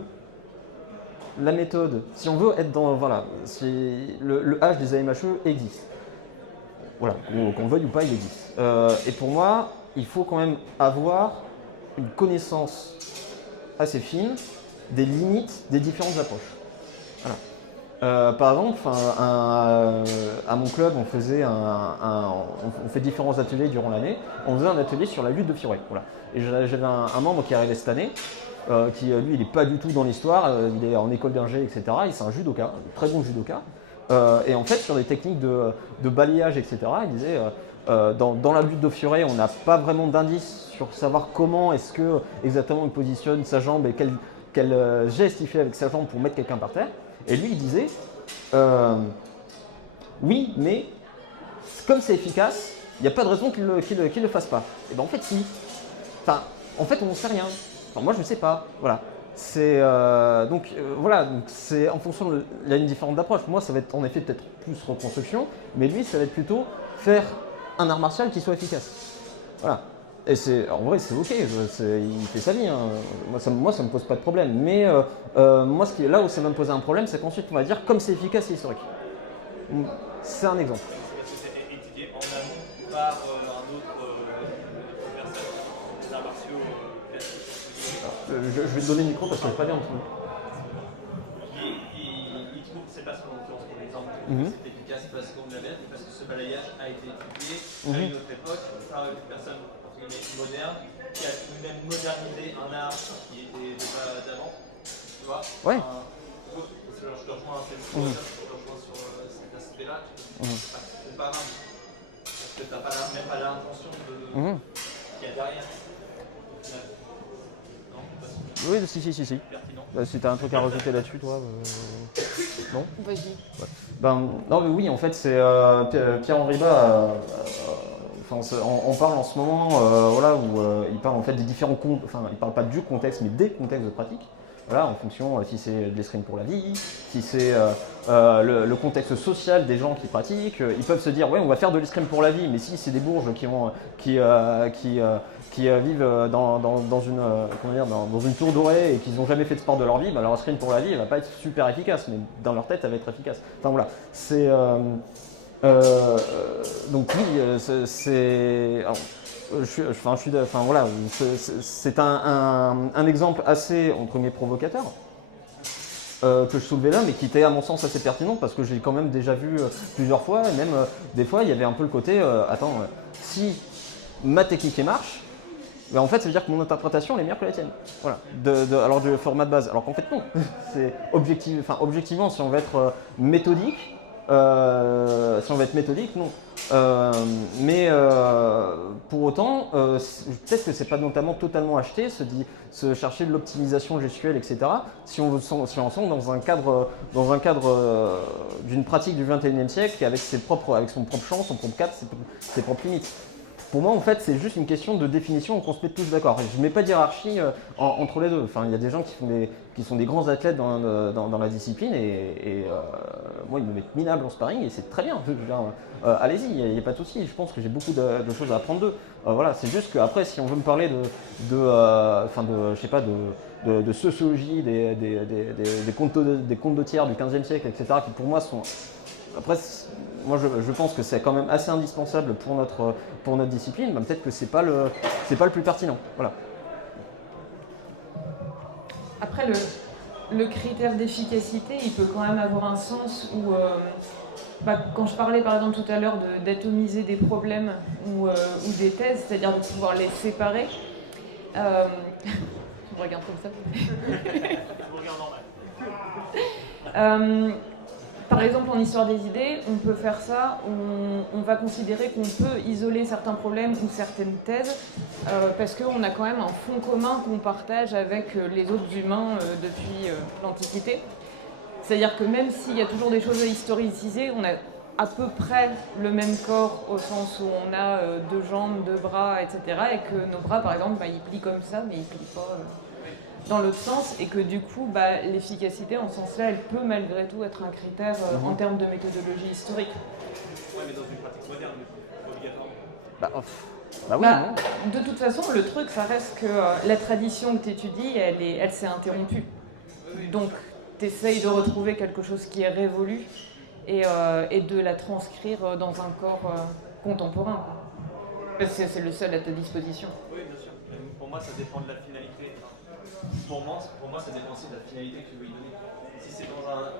la méthode, si on veut être dans, voilà, le H des AMHE existe. Voilà, qu'on veuille ou pas, il existe. Et pour moi, il faut quand même avoir une connaissance assez fine des limites des différentes approches. Voilà. Par exemple, à mon club, on fait différents ateliers durant l'année. On faisait un atelier sur la lutte de Fioré. Voilà. Et j'avais un membre qui est arrivé cette année, qui lui, il n'est pas du tout dans l'histoire, il est en école d'ingé, etc. C'est un judoka, un très bon judoka. Et en fait, sur des techniques de balayage, etc., il disait, dans la lutte de Fioré, on n'a pas vraiment d'indice sur savoir comment est-ce que exactement il positionne sa jambe et quel geste il fait avec sa jambe pour mettre quelqu'un par terre. Et lui, il disait, oui, mais comme c'est efficace, il n'y a pas de raison qu'il le fasse pas. Et bien en fait, si. Enfin, en fait, on n'en sait rien. Enfin, moi, je ne sais pas. Voilà. Voilà, donc c'est en fonction de la ligne différente d'approche. Moi, ça va être en effet peut-être plus reconstruction, mais lui, ça va être plutôt faire un art martial qui soit efficace. Voilà. Et en vrai, c'est ok, il fait sa vie. Hein. Moi, ça me pose pas de problème. Mais moi, là où ça va me poser un problème, c'est qu'ensuite, on va dire, comme c'est efficace, c'est historique. C'est un exemple. C'est étudié en amont par un autre personne, des arts martiaux classiques. Je vais te donner le micro parce que je ne vais pas bien entendu. Il trouve, c'est parce qu'en l'occurrence, pour l'exemple, c'est efficace parce qu'on l'avait, parce que ce balayage a été étudié à une autre époque par une personne moderne qui a même modernisé un art qui était déjà d'avant. Tu vois? Ouais. Je te rejoins sur cet aspect-là. C'est pas grave. Parce que tu n'as même pas l'intention de qu'il y a derrière. Oui, si. Bah, si tu as un truc à rajouter là-dessus, toi non? Vas-y. Ouais. Non, mais oui, en fait, c'est Pierre-Henri Bas. On parle en ce moment, voilà, où il parle en fait des différents il parle pas du contexte, mais des contextes de pratique. Voilà, en fonction si c'est de l'escrime pour la vie, si c'est le contexte social des gens qui pratiquent. Ils peuvent se dire, ouais, on va faire de l'escrime pour la vie, mais si c'est des bourges qui vivent dans une tour dorée et qu'ils n'ont jamais fait de sport de leur vie, bah, leur escrime pour la vie, elle va pas être super efficace, mais dans leur tête, elle va être efficace. Enfin voilà, c'est donc oui, c'est un exemple assez entre guillemets provocateur que je soulevais là, mais qui était à mon sens assez pertinent parce que je l'ai quand même déjà vu plusieurs fois, et même des fois il y avait un peu le côté si ma technique marche, ben en fait ça veut dire que mon interprétation elle est meilleure que la tienne. Voilà. Alors du format de base. Alors qu'en fait non. C'est objectivement si on veut être méthodique. Non. Mais pour autant, peut-être que c'est pas notamment totalement acheté, se chercher de l'optimisation gestuelle, etc. Si on sent dans un cadre d'une pratique du XXIe siècle avec son propre champ, son propre cadre, ses propres limites. Pour moi, en fait, c'est juste une question de définition et qu'on se mette tous d'accord. Je ne mets pas d'hierarchie entre les deux. Enfin, il y a des gens qui sont des grands athlètes dans la discipline et moi, ils me mettent minable en sparring et c'est très bien. Allez-y, il n'y a pas de souci. Je pense que j'ai beaucoup de choses à apprendre d'eux. Voilà, c'est juste qu'après, si on veut me parler de sociologie, des contes de tiers du XVe siècle, etc., qui pour moi sont... Après, moi je pense que c'est quand même assez indispensable pour notre discipline, mais peut-être que c'est pas le plus pertinent. Voilà. Après, le critère d'efficacité, il peut quand même avoir un sens où, quand je parlais par exemple tout à l'heure d'atomiser des problèmes ou des thèses, c'est-à-dire de pouvoir les séparer. Je me regarde comme ça. Je me regarde normal. par exemple, en histoire des idées, on peut faire ça, on va considérer qu'on peut isoler certains problèmes ou certaines thèses parce qu'on a quand même un fond commun qu'on partage avec les autres humains depuis l'Antiquité. C'est-à-dire que même s'il y a toujours des choses à historiciser, on a à peu près le même corps au sens où on a 2 jambes, 2 bras, etc. Et que nos bras, par exemple, ils plient comme ça, mais ils plient pas dans l'autre sens. Et que du coup, l'efficacité, en ce sens-là, elle peut malgré tout être un critère en termes de méthodologie historique. Ouais, mais dans une pratique moderne, obligatoirement. Oui, non. De toute façon, le truc, ça reste que la tradition que tu étudies, elle s'est interrompue. Donc, tu essayes de retrouver quelque chose qui est révolu et de la transcrire dans un corps contemporain. Parce que c'est le seul à ta disposition. Oui, bien sûr. Mais pour moi, ça dépend de la finalité. Pour moi, ça dépend aussi de la finalité que tu veux y donner. Si c'est dans un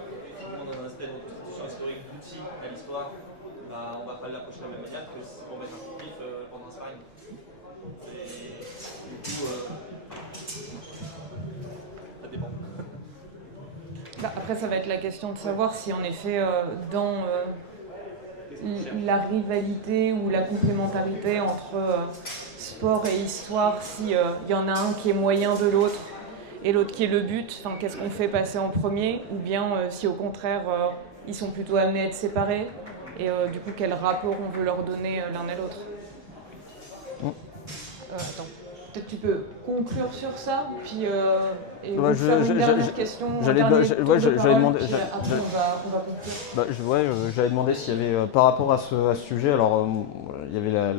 aspect de constitution historique d'outils à l'histoire, on va pas l'approcher de la même manière que si c'est pour mettre un fictif pendant un sparring. Du coup, ça dépend. Après, ça va être la question de savoir si en effet, dans la rivalité ou la complémentarité entre sport et histoire, s'il y en a un qui est moyen de l'autre et l'autre qui est le but, qu'est-ce qu'on fait passer en premier, ou bien si au contraire, ils sont plutôt amenés à être séparés, et du coup, quel rapport on veut leur donner l'un à l'autre. Attends. Peut-être tu peux conclure sur ça, puis et vous faire une dernière question. J'allais demander. Après, on va conclure. J'allais demander s'il y avait, par rapport à ce sujet, alors il y avait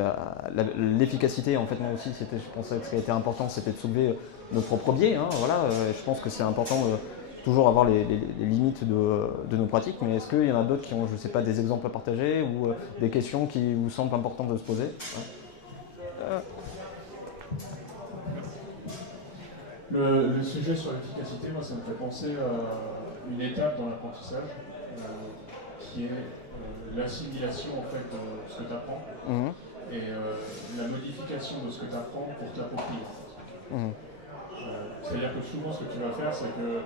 l'efficacité, en fait, moi aussi, je pensais que ce qui était important, c'était de soulever notre propre biais. Je pense que c'est important de toujours avoir les limites de nos pratiques, mais est-ce qu'il y en a d'autres qui ont, je ne sais pas, des exemples à partager ou des questions qui vous semblent importantes de se poser? Le sujet sur l'efficacité, moi, ça me fait penser à une étape dans l'apprentissage qui est l'assimilation en fait de ce que tu apprends et la modification de ce que tu apprends pour t'approprier. C'est-à-dire que souvent, ce que tu vas faire, c'est que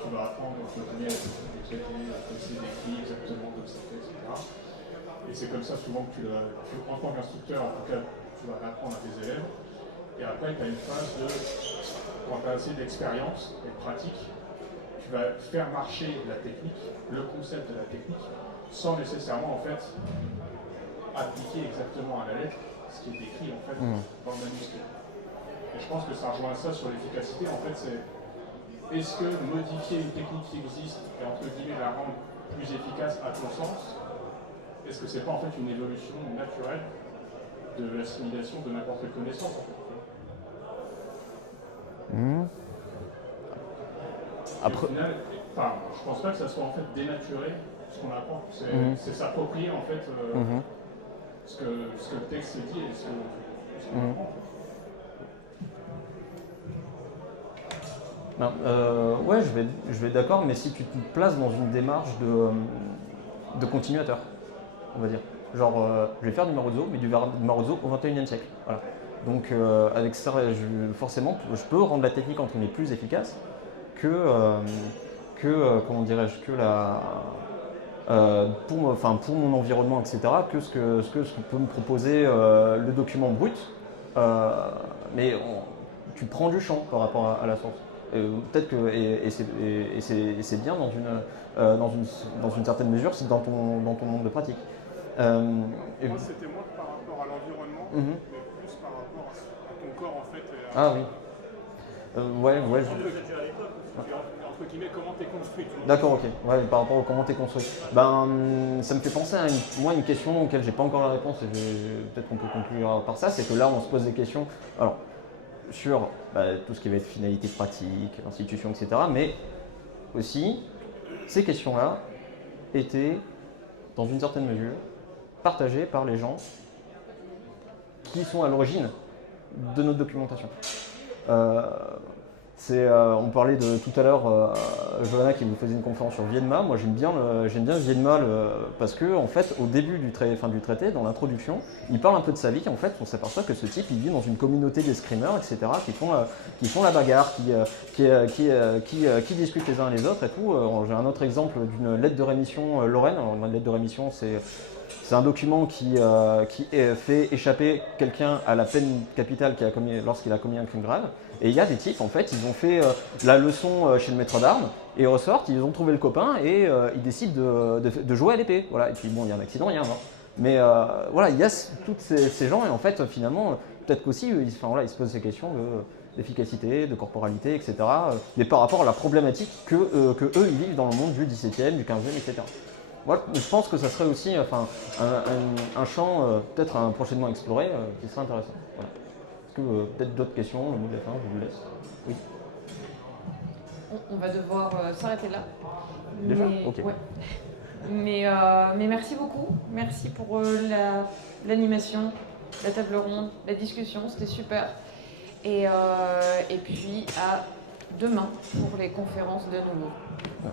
tu vas apprendre entre guillemets à traiter, comme c'est décrit, exactement comme c'est fait, etc. Et c'est comme ça souvent que en tant qu'instructeur, en tout cas, tu vas apprendre à tes élèves. Et après, tu as une phase quand tu as assez d'expérience et de pratique, tu vas faire marcher la technique, le concept de la technique, sans nécessairement en fait appliquer exactement à la lettre ce qui est écrit en fait dans le manuscrit. Et je pense que ça rejoint ça sur l'efficacité. En fait, c'est est-ce que modifier une technique qui existe et entre guillemets la rendre plus efficace à ton sens, est-ce que c'est pas en fait une évolution naturelle de l'assimilation de n'importe quelle connaissance en fait? Après... Au final, je pense pas que ça soit en fait dénaturer ce qu'on apprend. C'est s'approprier en fait ce que le texte dit et ce qu'on apprend. Je vais d'accord, mais si tu te places dans une démarche de continuateur, on va dire. Genre, je vais faire du Marozzo, mais du Marozzo au XXIe siècle. Voilà. Donc, avec ça, forcément, je peux rendre la technique entre guillemets plus efficace comment dirais-je, pour mon environnement, etc., que ce que peut me proposer le document brut. Mais tu prends du champ par rapport à la source. Peut-être que c'est bien dans une certaine mesure, c'est dans ton monde de pratique. Moi, c'était moins par rapport à l'environnement, mais plus par rapport à ton corps en fait. Ah oui. Entre guillemets, comment t'es construit. D'accord, ok. Ouais, par rapport à comment t'es construit. Ça me fait penser à une question auquel j'ai pas encore la réponse, et peut-être qu'on peut conclure par ça, c'est que là on se pose des questions sur tout ce qui va être finalité pratique, institution, etc. Mais aussi, ces questions-là étaient, dans une certaine mesure, partagées par les gens qui sont à l'origine de notre documentation. On parlait de tout à l'heure, Johanna qui vous faisait une conférence sur Viedma. Moi j'aime bien Viedma parce que en fait au début du traité, dans l'introduction, il parle un peu de sa vie. En fait, on s'aperçoit que ce type il vit dans une communauté d'escrimeurs, etc. qui font la bagarre, qui discutent les uns les autres et tout. J'ai un autre exemple d'une lettre de rémission Lorraine. Alors, une lettre de rémission, c'est un document qui fait échapper quelqu'un à la peine capitale lorsqu'il a commis un crime grave. Et il y a des types, en fait, ils ont fait la leçon chez le maître d'armes, et ils ressortent, ils ont trouvé le copain, et ils décident de jouer à l'épée. Voilà. Et puis bon, il y a un accident, il y a un mort. Mais voilà, il y a tous ces gens, et en fait, finalement, peut-être qu'aussi, ils se posent ces questions d'efficacité, de corporalité, etc. Mais par rapport à la problématique que eux, ils vivent dans le monde du XVIIe, du XVe, etc. Moi, je pense que ça serait aussi un champ peut-être prochainement exploré qui serait intéressant. Voilà. Est-ce que peut-être d'autres questions, le mot de la fin, je vous laisse. Oui. On va devoir s'arrêter là. Déjà ? Ok. Ouais. Mais merci beaucoup. Merci pour l'animation, la table ronde, la discussion, c'était super. Et puis à demain pour les conférences de nouveau. Ouais.